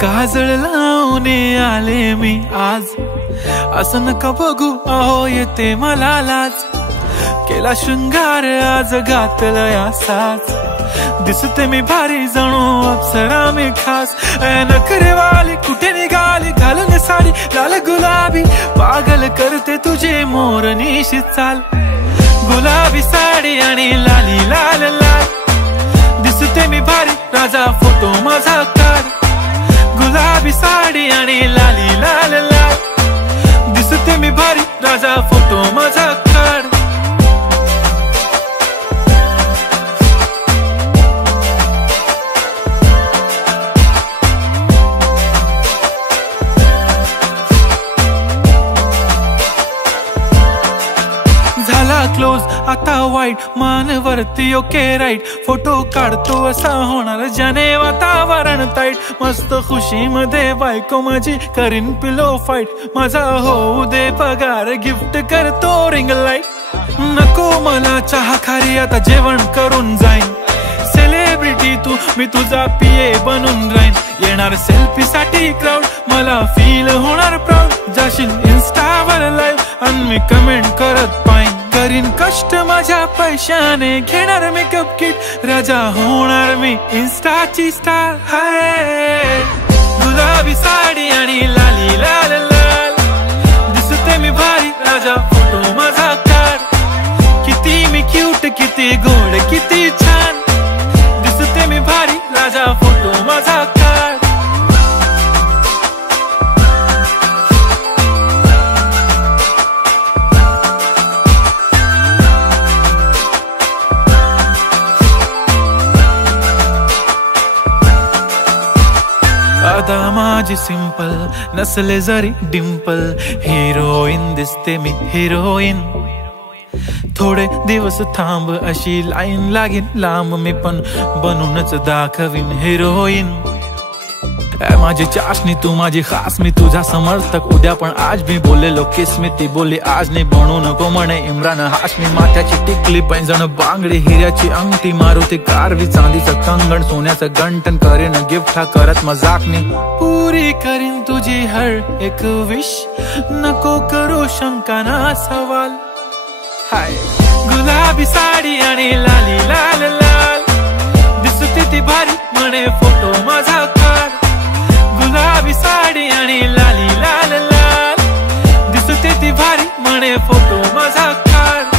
काजळ लावून आले मी आज, असं नका बघू अहो येते मला लाज। केला शृंगार आज घातला या साज, दिसते मी भारी जणू अप्सरा मी खास। नखरेवाली कुठे निघाली घालून साडी लाल गुलाबी, पागल करते तुझे मोरनीशी चाल। गुलाबी साडी आणि लाली लाल लाल, दिसते मी भारी राजा फोटो माझा काढ। गुलाबी साडी आणि लाली लाल लाल, दिसते मी भारी राजा फोटो माझा काढ। झाला क्लोज आता वाईट, मान वरती ओके राईट, फोटो काढतो असा होणार ज्याने वातावरण ताईट। मस्त खुशी मध्ये बायको माझी करीन पिलो फाईट, माझा होऊ दे पगार गिफ्ट करतो रिंग लाईट। नको मला चहा खारी आता जेवण करून जाईन, सेलिब्रिटी तू मी तुझा पीए बनून राहीन। येणार सेल्फी साठी क्राऊड मला फील होणार प्राऊड, जाशील इन्स्टावर लाईव्ह आणि मी कमेंट करत पाईन। करीन कष्ट माझ्या पैशाने घेणार मेकअप किट, राजा होणार मी इन्स्टाची स्टार। हाय गुलाबी साडी आणि लाली लाल लाल, दिसते मी भारी राजा फोटो माझा काढ। किती मी क्यूट किती गोड किती छान, दिसते मी भारी राजा फोटो माझा काढ। अदा माझी सिंपल नसले जरी डिंपल, हिरोईन दिसते मी हिरोईन। थोडे दिवस थांब अशी लाईन लागेल लांब, मी पण बनूनच दाखवीन हिरोईन। माझी चाशनी तू माझी खास, मी तुझा समर्थक उद्या पण आज मी बोललेलो किस मी, ती बोलली आज नाही बनू नको म्हणे इम्रान हाशमी। माथ्याची टिकली पैंजण बांगडी हिऱ्याची अंगठी, मारुती कारवी चांदीचं कंगण सोन्याचं गंटन, करीन गिफ्ट हा करत मजाकनी। पुरी करीन तुझी हर एक विश, नको करू शंका ना सवाल। हाय गुलाबी साडी आणि लाली लाल लाल, दिसते ती भारी म्हणे फोटो माझा काढ। गुलाबी साडी आणि लाली लाल लाल, दिसते ती भारी म्हणे फोटो माझा काढ।